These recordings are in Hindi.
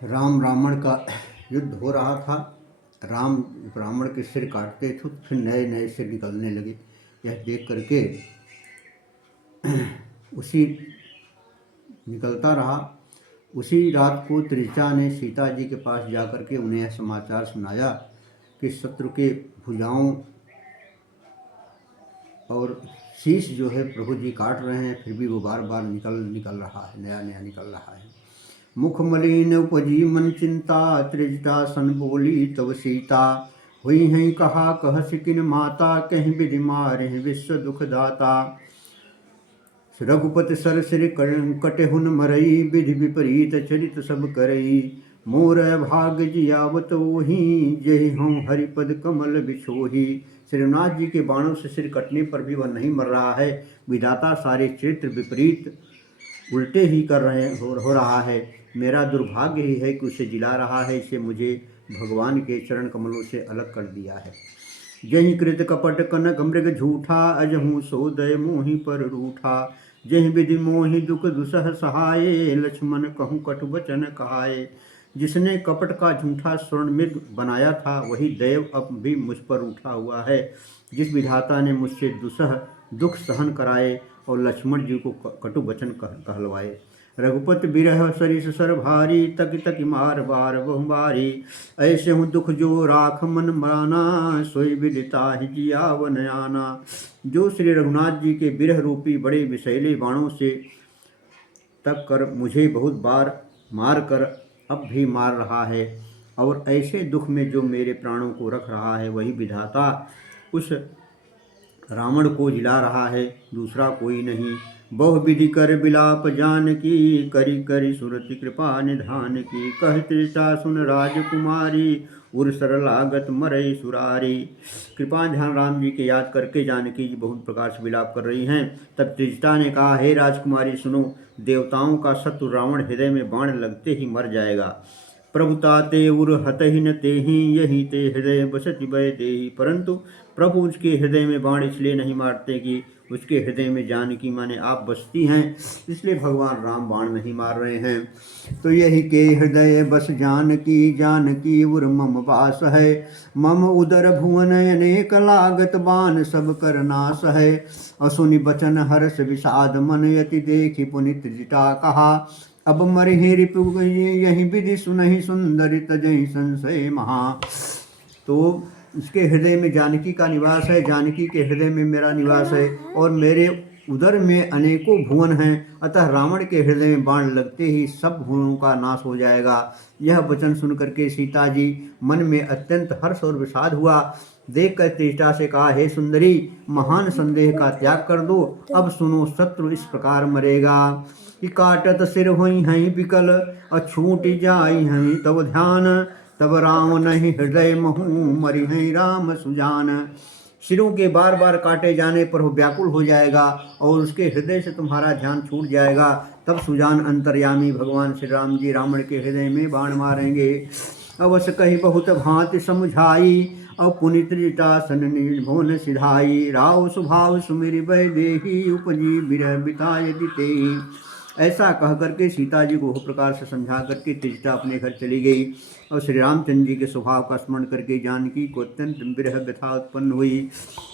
राम रावण का युद्ध हो रहा था। राम रावण के सिर काटते थे, फिर नए नए सिर निकलने लगे। यह देख करके उसी निकलता रहा। उसी रात को त्रिजटा ने सीता जी के पास जाकर के उन्हें यह समाचार सुनाया कि शत्रु के भुजाओं और शीश जो है प्रभु जी काट रहे हैं, फिर भी वो बार बार निकल रहा है, नया नया निकल रहा है। मुख मलिन उपजी मन चिंता, त्रिजटा सन बोली तब सीता। हुई हैं कहा कह सिकिन माता, कहीं विधि मारे विश्व दुख दाता। रघुपति सर सिर कटहुन मरई, विधि विपरीत चरित सब करई। मोर भाग्य जियावत ओही, जय हूँ हरिपद कमल बिछोही। श्रीनाथ जी के बाणों से सिर कटने पर भी वह नहीं मर रहा है। विधाता सारे चरित्र विपरीत उल्टे ही कर रहे हो रहा है। मेरा दुर्भाग्य ही है कि उसे जिला रहा है। इसे मुझे भगवान के चरण कमलों से अलग कर दिया है। जहि कृत कपट कनक मृग झूठा, अजहूँ सो दय मोहि पर रूठा। जहि विधि मोहि दुख दुसह सहाये, लक्ष्मण कहूँ कटु वचन कहाये। जिसने कपट का झूठा स्वर्ण मृग बनाया था, वही दैव अब भी मुझ पर उठा हुआ है। जिस विधाता ने मुझसे दुसह दुख सहन कराए और लक्ष्मण जी को कटु वचन कहलवाए। रघुपति बिरह सरिस सर भारी, तक तक मार बार बहुबारी। ऐसे हूँ दुख जो राख मन माना, सोई विदिता ही जियावन आना। जो श्री रघुनाथ जी के बिरह रूपी बड़े विषैले बाणों से तक कर मुझे बहुत बार मार कर अब भी मार रहा है, और ऐसे दुख में जो मेरे प्राणों को रख रहा है, वही विधाता उस रावण को जिला रहा है, दूसरा कोई नहीं। बहु विधि कर बिलाप जानकी, करी करी सुरति कृपा निधान की। कह त्रिजटा सुन राजकुमारी, उर सर लागत मरई सुरारी। कृपा ध्यान राम जी के याद करके जानकी जी बहुत प्रकार से विलाप कर रही हैं। तब त्रिजटा ने कहा, हे राजकुमारी सुनो, देवताओं का शत्रु रावण हृदय में बाण लगते ही मर जाएगा। प्रभुता ते उर हतहि न तेहि, यही ते हृदय बसति भय देहि। परंतु प्रभु उसके हृदय में बाण इसलिए नहीं मारते कि उसके हृदय में जानकी माने आप बसती हैं, इसलिए भगवान राम बाण नहीं मार रहे हैं। तो यही के हृदय बस जानकी, जानकी उर मम वास है। मम उदर भुवन अनेक लागत, बाण सब कर नाश है। असुनि बचन हर्ष विषाद मन, यति देखि पुनि त्रिजटा कहा। अब मरिहि रिपु यही विधि सुनहि, सुंदरी तजहि संशय महा। तो इसके हृदय में जानकी का निवास है, जानकी के हृदय में मेरा निवास है, और मेरे उदर में अनेकों भुवन हैं। अतः रावण के हृदय में बाण लगते ही सब भुवनों का नाश हो जाएगा। यह वचन सुन करके सीता जी मन में अत्यंत हर्ष और विषाद हुआ। देख कर त्रिजटा से कहा, हे सुंदरी, महान संदेह का त्याग कर दो। अब सुनो, शत्रु इस प्रकार मरेगा कि काटत सिर होई हई विकल, अछूट जाई हई तब ध्यान। तब राम नहीं हृदय महू, मरि हैं राम सुजान। सिरों के बार बार काटे जाने पर वो व्याकुल हो जाएगा और उसके हृदय से तुम्हारा ध्यान छूट जाएगा। तब सुजान अंतर्यामी भगवान श्री राम जी रावण के हृदय में बाण मारेंगे। अवश्य कही बहुत भांति समझाई, और पुनि त्रिजटा सन निर्भुवन सिधाई। राव स्वभाव सुमिर भय देहि, उपजी बिरह बिताय दितेहि। ऐसा कह करके सीता जी को प्रकार से समझा करके त्रिजटा अपने घर चली गई, और श्री रामचंद्र जी के स्वभाव का स्मरण करके जानकी को अत्यंत विरह व्यथा उत्पन्न हुई।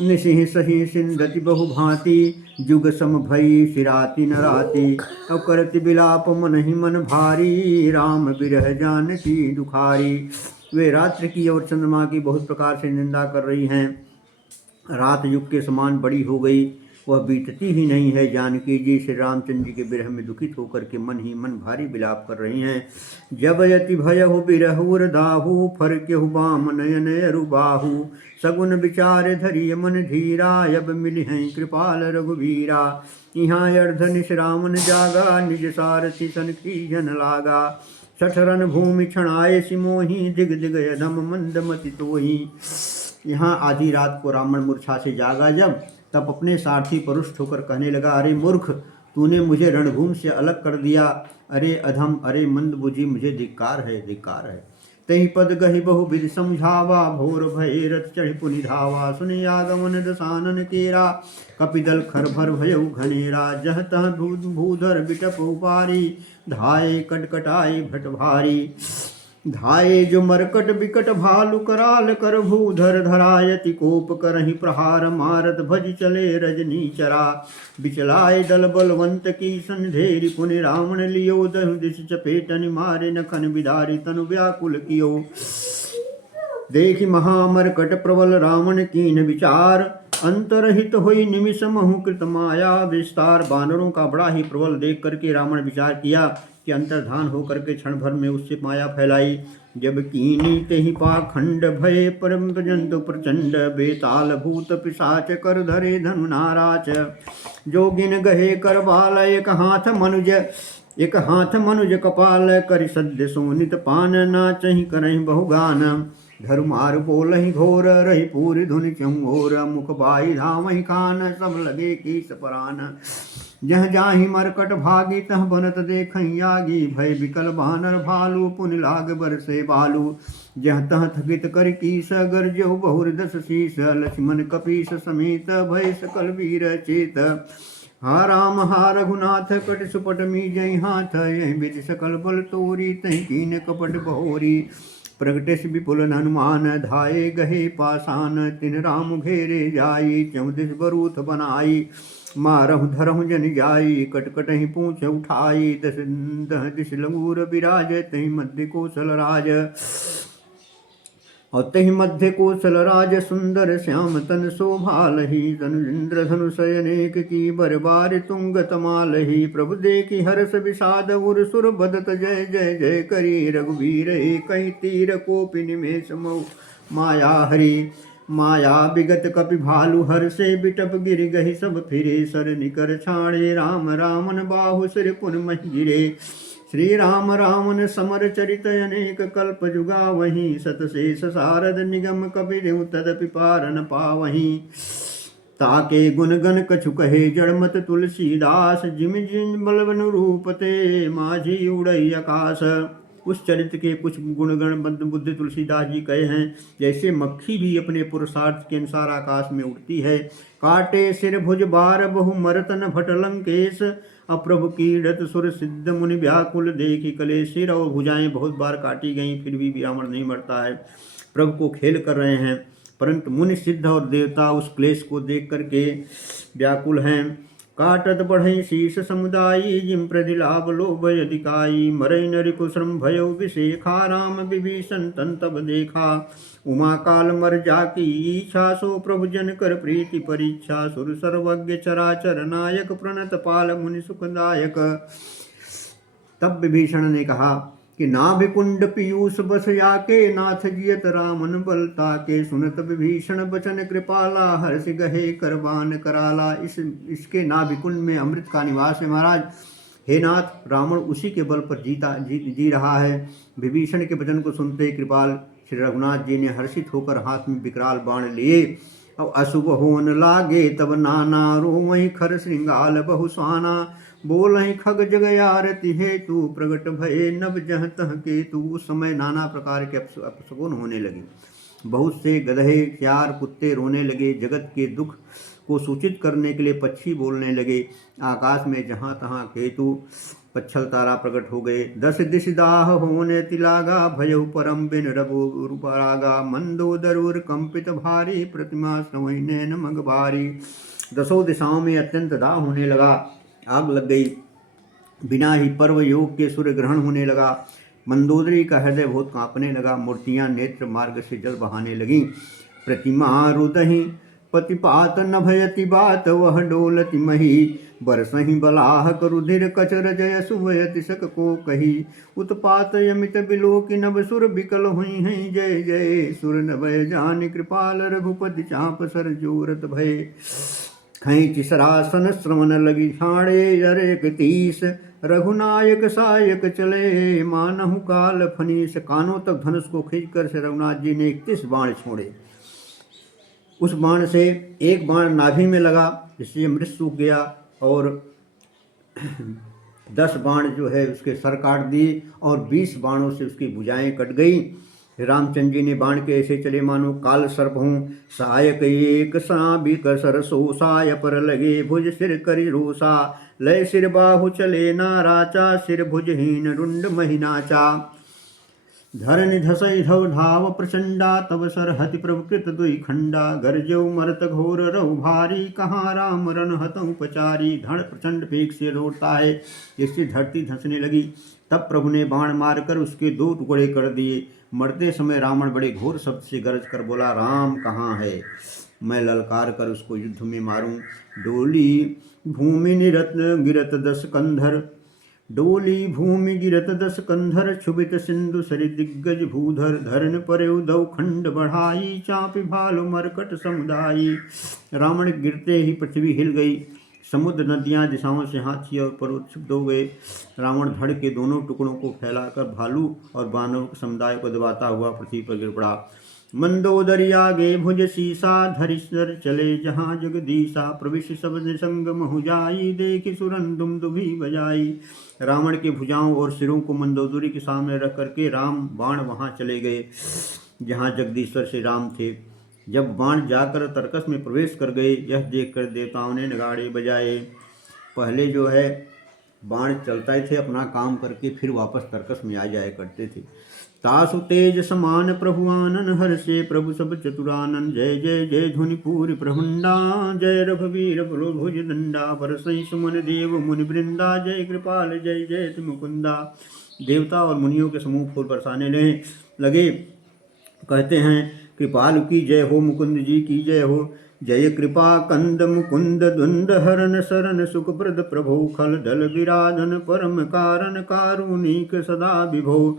निसिंह सही सिंधति बहु भांति, जुग सम भई सिराति न राति। अब करति बिलाप मन ही मन भारी, राम बिरह जानकी दुखारी। वे रात्रि की और चंद्रमा की बहुत प्रकार से निंदा कर रही हैं। रात युग के समान बड़ी हो गई, वह बीतती ही नहीं है। जानकी जी श्री रामचंद्र जी के विरह में दुखित होकर के मन ही मन भारी विलाप कर रही हैं। जब यति भयहु बिरहुर दाहु, फरकेहु बाम नयन अरुबाहु। सगुन विचार धरिय मन धीरा, अब मिली हैं कृपाल रघुवीरा। यहाँ अर्ध निश रामन जागा, निज सारथि सन खीजन लागा। सठरन भूमि क्षणाय सिमोही, दिग दिग यधम मंदमति तोही। यहाँ आधी रात को रावण मूर्छा से जागा जब, तब अपने सारथी पर रुष्ट होकर कहने लगा, अरे मूर्ख, तूने मुझे रणभूमि से अलग कर दिया। अरे अधम, अरे मंदबुद्धि, मुझे धिक्कार है, धिक्कार है। तही पद गहि बहु विधि समझावा, भोर भय रथ चढ़ि पुनि धावा। सुनि आगमन दसानन केरा, कपिदल खर भर भयउ घनेरा। जह तह भूधर बिटप उपारी, धाये कटकटाई भट भारी। धाये जो मरकट बिकट भालु कराल कर भूधर धरायति कोप करहि प्रहार मारत भज चले रजनी चरा। बिचलाए दल बलवंत की संधेरी पुनि रावण लियो दहु दिश चपेटनि मारे नखन बिदारी तनु व्याकुल कियो। देखि महामरकट प्रबल रावण कीन विचार अंतरहित हुई निमिष महु कृत माया विस्तार। बानरों का बड़ा ही प्रबल देख करके रावण विचार किया कि अंतर्धान होकर के क्षण भर में उससे माया फैलाई। जब कीनी तेहि पाखंड भय परम जंतु प्रचंड बेताल भूत पिशाच कर धरे धनु नाराच। जोगिन गहे कर बाल एक हाथ मनुज कपाल करि सद्य सोनित पान नाचहि करहि बहुगान। धर्मार बोलहि घोर रही पूरी धुनि चंगोर मुख बाई धामहि कान सब लगे की सपरान। जह जाहि मरकट भागी तह बनत देखहि आगी भय विकल बानर भालू पुनि लाग बरसे बालू। जह तह थकित कर कीस गर्जहु बहुर दस शीस लक्ष्मण कपीस समेत भय सकल वीर चेत। हा राम हा रघुनाथ कट सुपट मीजहि हाथ यही विधि सकल बल तोरी तहि कीन कपट बहोरी। प्रगटेश विपुल हनुमान धाये गहे पासान तिन राम घेरे जाई चौदिस बरूथ बनाई। मारहु धरहु जन जाई कटकटहि पूछ उठाई दस दह दिश लंगूर विराज तहि मध्य कौशल राज। और तहि मध्य कौशल राज सुंदर श्याम तन शोभालहि तनुन्द्र धनुष अनेक की बरबार तुंग तमालहि। प्रभु देखि हर्ष विषाद उर सुर बदत जय जय जय करी रघुवीर कहीं तीर कोपि निमेष मऊ माया हरि। माया विगत कपि भालु हर से बिटप गिर गहि सब फिरे सर निकर छाड़े राम रामन बाहु सिर पुन महि गिरे। श्री राम रावण समर चरित अनेक कल्प जुगा वहीं सतशेष सारद निगम कपि देव तदपि पार न पावहीं। ताके गुण गण कछु कहे जड़मत तुलसीदास जिम जिम बलवन रूपते माझी उड़ई आकाश। उस चरित्र के कुछ गुणगण बुद्ध तुलसीदास जी कहे हैं जैसे मक्खी भी अपने पुरुषार्थ के अनुसार आकाश में उड़ती है। काटे सिर भुज बार बहु मरतन भट लंकेश अप्रभु कीड़त सुर सिद्ध मुनि व्याकुल देखी कलेश। सिर और भुजाएं बहुत बार काटी गईं फिर भी रावण नहीं मरता है। प्रभु को खेल कर रहे हैं परंतु मुनि सिद्ध और देवता उस क्लेश को देख करके व्याकुल हैं। काटत बढ़ई शीश समुदायी जिम प्रदिलाभ लोभ अधिकाई। मरई नरिकुश्रम भयो विशेखा राम विभीषण तन तब देखा। उमा काल मर जाकी इच्छा सो प्रभु जन कर प्रीति परीक्षा। सुर सर्वज्ञ चराचर नायक प्रणत पाल मुनि सुखदायक। तब विभीषण ने कहा कि नाभिकुंड पीयूष बस याके नाथ जियत रामन बलता के। सुनत विभीषण बचन कृपाला हर्ष गहे करबान कराला। इसके नाभिकुंड में अमृत का निवास है महाराज। हे नाथ रावण उसी के बल पर जी रहा है। विभीषण के वचन को सुनते कृपाल श्री रघुनाथ जी ने हर्षित होकर हाथ में विकराल बाण लिए। अब अशुभ होन लागे तब नाना रोमहि खर श्रृंगाल बहु स्वाना। बोलहि खग जगयारति हेतु प्रगट भये नभ जह तह केतु। उस समय नाना प्रकार के अपशकुन होने लगे। बहुत से गधे चार कुत्ते रोने लगे। जगत के दुख को सूचित करने के लिए पक्षी बोलने लगे। आकाश में जहाँ तहाँ केतु पच्छल तारा प्रकट हो गए। दस दिश दाह होने तिलागा भयउ परम बिन रघु रूपरागा। मंदोदरुर कंपित भारी प्रतिमा समय नैन मग भारी। दसों दिशाओं में अत्यंत दाह होने लगा। आग लग गई। बिना ही पर्व योग के सूर्य ग्रहण होने लगा। मंदोदरी का हृदय बहुत कांपने लगा। मूर्तियां नेत्र मार्ग से जल बहाने लगी। प्रतिमा रुदहि पतिपात न भयति बात वह डोलति मही। बरसहि बलाहक रुधिर कचर जय सुवयति सक को कही। उत्पात यमित बिलोकि नभ सुर बिकल हुई हैं जय जय। सुर नभय जान कृपाल रघुपति चाप सर जोरत भय। खैंच सरासन श्रवण लगी छाड़े जरेक तीस। रघुनायक सायक चले मानहु काल फनीस। कानों तक धनुष को खींचकर श्री रघुनाथ जी ने 31 बाण छोड़े। उस बाण से एक बाण नाभि में लगा जिससे अमृत सूख गया और 10 बाण जो है उसके सर काट दिए और 20 बाणों से उसकी भुजाएं कट गई श्री रामचंद्र जी ने बाण के ऐसे चले मानो काल सर्प हूँ। सहायक एक साबिक सरसो साय पर लगे भुज सिर करि रोसा। लय सिर बाहु चले नाराचा सिर भुजहीन रुंड महिनाचा। धरनि धसई धव धाव प्रचंडा तब सरहति प्रभकृत दुई खंडा। गरजऊ मरत घोर रऊ भारी कहाँ राम रन हतऊ पचारी। धड़ प्रचंड वेग से दौड़ता है, इससे धरती धंसने लगी। तब प्रभु ने बाण मारकर उसके दो टुकड़े कर दिए। मरते समय रावण बड़े घोर शब्द से गरज कर बोला, राम कहाँ है, मैं ललकार कर उसको युद्ध में मारूं। डोली भूमि निरत गिरत दस कंधर। डोली भूमि गिरत दस कंधर। क्षुभित सिंधु सरि दिग्गज भूधर। धरन परेउ दौ खंड बढ़ाई चापि भालु मरकट समुदायी। रावण गिरते ही पृथ्वी हिल गई। समुद्र नदियां दिशाओं से हाथी और पर्वत क्षुब्ध हो गए। रावण धड़ के दोनों टुकड़ों को फैलाकर भालू और बानरों के समुदाय को दबाता हुआ पृथ्वी पर गिर पड़ा। मंदोदरी आगे भुज सीसा। धरिश्वर चले जहाँ जगदीशा। प्रविश सब निसंग महु जाई देखि सुरन दुमदुभी बजाई। रावण के भुजाओं और सिरों को मंदोदरी के सामने रख करके राम बाण वहां चले गए जहाँ जगदीश्वर श्री राम थे। जब बाण जाकर तर्कस में प्रवेश कर गए, यह देखकर देवताओं ने नगाड़े बजाए। पहले जो है बाण चलते थे अपना काम करके, फिर वापस तर्कस में आ जाया करते थे। तासु तेज समान प्रभु आनन हर्षे प्रभु सब चतुरानन। जय जय जय ध्वनि पूरी प्रहुंडा। जय रघुवीर भुज दंडा। बरसई सुमन देव मुनि वृंदा। जय कृपाल जय जय मुकुंदा। देवता और मुनियों के समूह फूल बरसाने लगे। कहते हैं, कृपालु की जय हो, मुकुंद जी की जय हो। जय कृपा कंद मुकुंद द्वंद हरन शरण सुखप्रद प्रभो। खल दल विराधन परम कारण कारुणिक सदा विभो।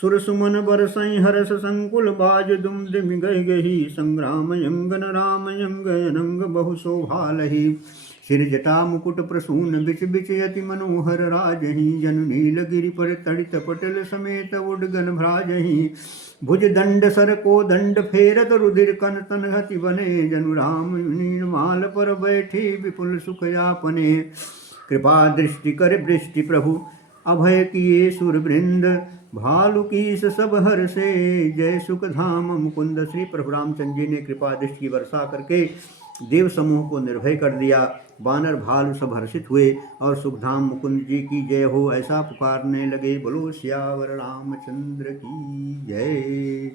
सुर सुमन बरसई हरस संकुल बाज दुम दिम गह गही। संग्राम यंगन राम यंग अनंग बहु शोभालहि। सिर जटा मुकुट प्रसून बिच बिच यति मनोहर राजहि। जनु नील गिरि पर तड़ित पटल समेत उडगन भ्राजहि। भुज दंड सर को दंड फेरत रुधिर कन तन हति बने। जनु राम नीलमाल पर बैठी विपुल सुख यापने। कृपा दृष्टि कर वृष्टि प्रभु अभय किए सुर वृंद। भालु कीस सब हर से जय सुख धाम मुकुंद। श्री प्रभु रामचंद्र जी ने कृपा दृष्टि की वर्षा करके देव समूह को निर्भय कर दिया। बानर भालू सब हर्षित हुए और सुखधाम मुकुंद जी की जय हो ऐसा पुकारने लगे। बोलो सियावर रामचंद्र की जय।